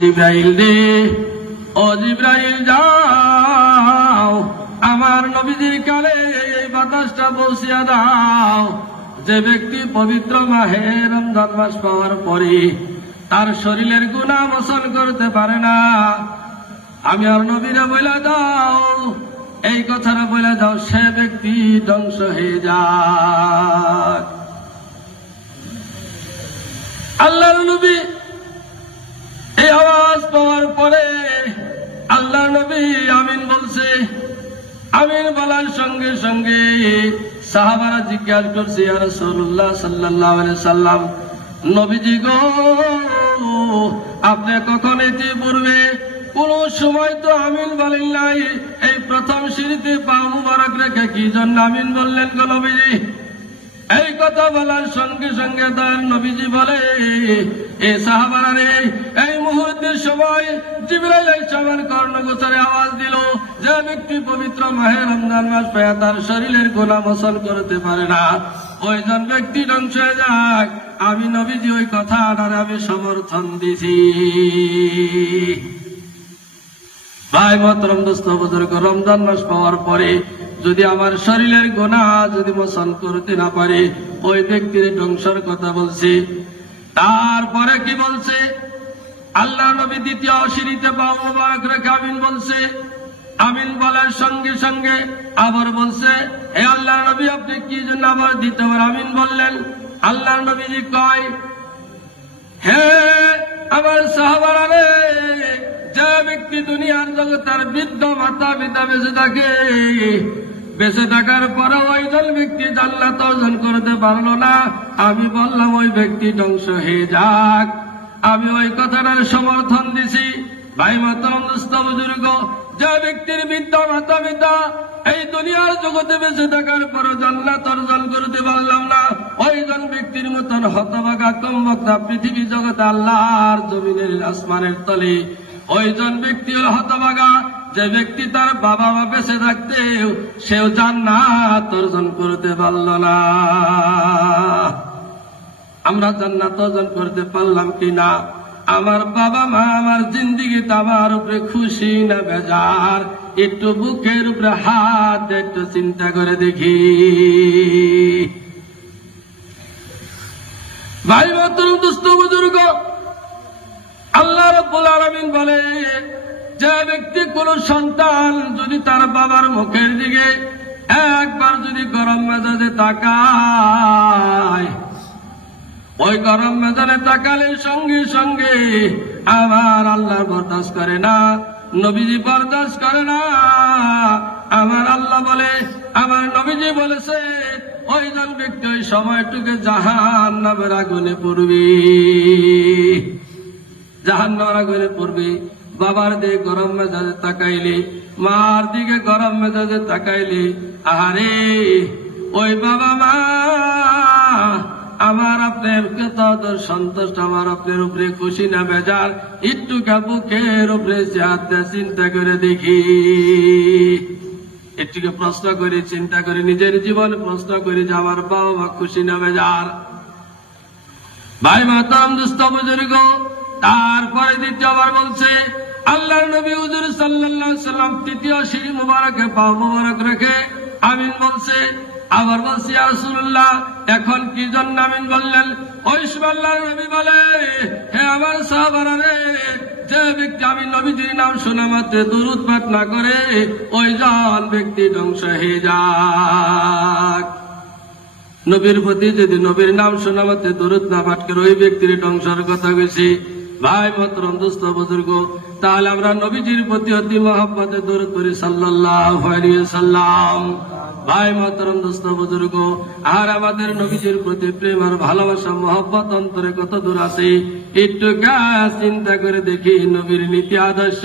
জিব্রাইল রে, ও জিব্রাইল যাও আমার নবীজির কানে এই বাতাসটা পৌঁছিয়া দাও। যে ব্যক্তি পবিত্র মাহে রমজান মাস পাওয়ার পরে তার শরীরের গুনাহ মোচন করতে পারে না, আমি আর নবীরা বলে দাও, এই কথাটা বলে দাও, সে ব্যক্তি ধ্বংস হয়ে যায়। আল্লাহর নবী এই আওয়াজ পাওয়ার পরে আল্লাহ নবী আমিন বলছে। আমিন বলার সঙ্গে সঙ্গে সাহাবারা জিজ্ঞাসা করছে, ইয়া রাসূলুল্লাহ সাল্লাল্লাহু আলাইহি সাল্লাম, নবীজি গো, আপনি কখন এটি পূর্বে কোন সময় তো আমিন বলেন নাই, এই প্রথম সিঁড়িতে পা মুবারক রেখে কি জন্য আমিন বললেন গো নবীজি? এই কথা বলার সঙ্গে সঙ্গে তার নবীজি বলে, এ সাহাবারা রে, এই মুহূর্তের সময় জিবরাইল এসে আমার কর্ণগোচরে আওয়াজ দিল, যে ব্যক্তি পবিত্র মাহে রমজান মাস পেয়ে তার শরীরের গুনাহ মোচন করতে পারে না, ওইজন ব্যক্তি ধ্বংস হয়ে যাক। আমি নবীজি ওই কথাটার আমি সমর্থন দিছি। ভাই মহতরম দোস্ত বুজুর্গ, রমজান মাস পাওয়ার পরে যদি আমার শরীরের গুনাহ যদি মোচন করতে না পারে, ওই ব্যক্তির ধ্বংসের কথা বলছে। তারপরে কি বলছে? আল্লাহ নবী দ্বিতীয় সিঁড়িতে পা মুবারক রেখে আমিন বলছে। আমিন বলার সঙ্গে সঙ্গে আবার বলছে, হে আল্লাহ নবী, আপনি কি জন্য আবার দ্বিতীয়বার আমিন বললেন? আল্লাহ নবীজি কয়, হে আমার সাহাবারা রে, যে ব্যক্তি দুনিয়ার জগতের বৃদ্ধ মাতা পিতা বেঁচে থাকে, বেঁচে থাকার পরে ওইজন ব্যক্তি জান্নাত অর্জন করতে পারলো না, আমি বললাম ওই ব্যক্তি ধ্বংস হয়ে যাক। আমি ওই কথাটার সমর্থন দিছি। ভাই মহতরম দোস্ত বুজুর্গ, যে ব্যক্তির বৃদ্ধ মাতা পিতা এই দুনিয়ার জগতে বেঁচে থাকার পরও জান্নাত অর্জন করতে পারলাম না, ওইজন ব্যক্তির মতন হতভাগা কমবক্তা পৃথিবী জগতে আল্লাহর জমিনের আসমানের তলে ওইজন ব্যক্তি হল হতভাগা, যে ব্যক্তি তার বাবা মা বেঁচে থাকতেও সেও জান্নাত অর্জন করতে পারল না। আমরা জান্নাত অর্জন করতে পারলাম কিনা? আমার বাবা মা আমার জিন্দিগিতে আমার উপরে খুশি না বেজার? একটু বুকের উপরে হাত একটু চিন্তা করে দেখি। ভাই মহতরম দোস্ত বুজুর্গ, আল্লাহ রাব্বুল আলামিন বলে, যে ব্যক্তি কোন সন্তান যদি তার বাবার মুখের দিকে একবার যদি গরম মেজাজে তাকায়, ওই গরম মেজাজে তাকালে সঙ্গে সঙ্গে আমার আল্লাহ বরদাস্ত করে না, নবীজি বরদাস্ত করে না। আমার আল্লাহ বলে, আমার নবীজি বলেছে, ওইজন ব্যক্তি ওই সময়টুকু জাহান্নামের আগুনে পড়বে, জাহান্নামের আগুনে পড়বে। বাবার দিকে গরম মেজাজে তাকাইলে, মার দিকে গরম মেজাজে তাকাইলে, আরে ওই বাবা মা আমার আপনার কত সন্তুষ্ট, আমার আপনার উপরে খুশি না বেজার? একটু বুকের উপরে চিন্তা করে দেখি, একটুকে প্রশ্ন করে চিন্তা করে নিজের জীবনে প্রশ্ন করি যে আমার বাবা মা খুশি না বেজার? ভাই মহতরম দোস্ত বুজুর্গ, তারপরে দ্বিতীয়বার বলছে, আল্লাহর নবী হুজুর সাল্লাল্লাহু আলাইহি সাল্লাম তৃতীয় সিঁড়ি মুবারকে পা মুবারক রেখে আমিন বলছে। আবার বলছি, ইয়া রাসূলুল্লাহ, এখন কি জন্য আমিন বললেন? ওই সময় আল্লাহর নবী বলে, হে আমার সাহাবারা রে, যে ব্যক্তি আমি নবীজির নাম শোনা মাত্র দুরূদ পাঠ না করে, ওইজন ব্যক্তি ধ্বংস হয়ে যাক। নবীর প্রতি যদি নবীর নাম শোনা মাত্র দুরূদ না পাঠ করে ওই ব্যক্তির ধ্বংসের কথা কইছি। ভাই মহতরম দোস্ত বুজুর্গ, তাহলে আমরা নবীজির প্রতি অতি মহব্বতে দরুদ পড়ি সাল্লাল্লাহু আলাইহি সাল্লাম। ভাই মহতরম দোস্ত বুজুর্গ, আর আমাদের নবীজির প্রতি প্রেম আর ভালোবাসা মহব্বত অন্তরে কত দূর আছে একটু চিন্তা করে দেখি, নবীর নীতি আদর্শ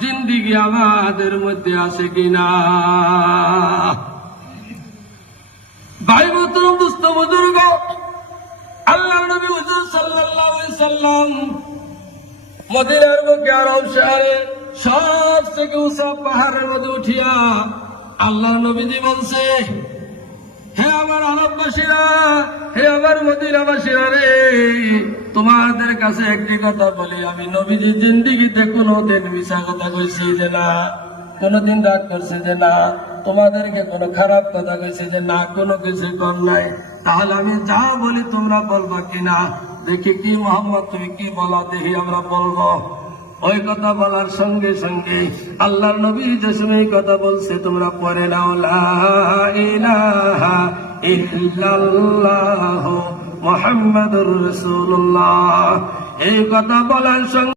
জিন্দিগি আমাদের মধ্যে আছে কিনা। ভাই মহতরম দোস্ত বুজুর্গ, আল্লাহ নবী হুজুর সাল্লাল্লাহু আলাইহি সাল্লাম মদিনার বুকে আরব শহরে সবথেকে উঁচা পাহাড়ের মধ্যে উঠিয়া আল্লাহ নবীজি বলছে, হে আমার আরববাসীরা, হে আমার মদিনাবাসীরা রে, তোমাদের কাছে একটি কথা বলি, আমি নবীজি জিন্দিগিতে কোনোদিন মিছা কথা কইছি যে না, কোনোদিন রাগ করছে যে না, তোমাদেরকে কোনো খারাপ কথা কইছে যে না, কোনো কিছু কর নাই। তাহলে আমি যা বলি তোমরা বলবা কিনা? দেখি কি মোহাম্মদ তুমি কি বলা, দেখি আমরা বলবো। ওই কথা বলার সঙ্গে সঙ্গে আল্লাহর নবী যে সময় কথা বলছে তোমরা পড়ে নাও, লা ইলাহা ইল্লাল্লাহু মুহাম্মাদুর রাসূলুল্লাহ। এই কথা বলার সঙ্গে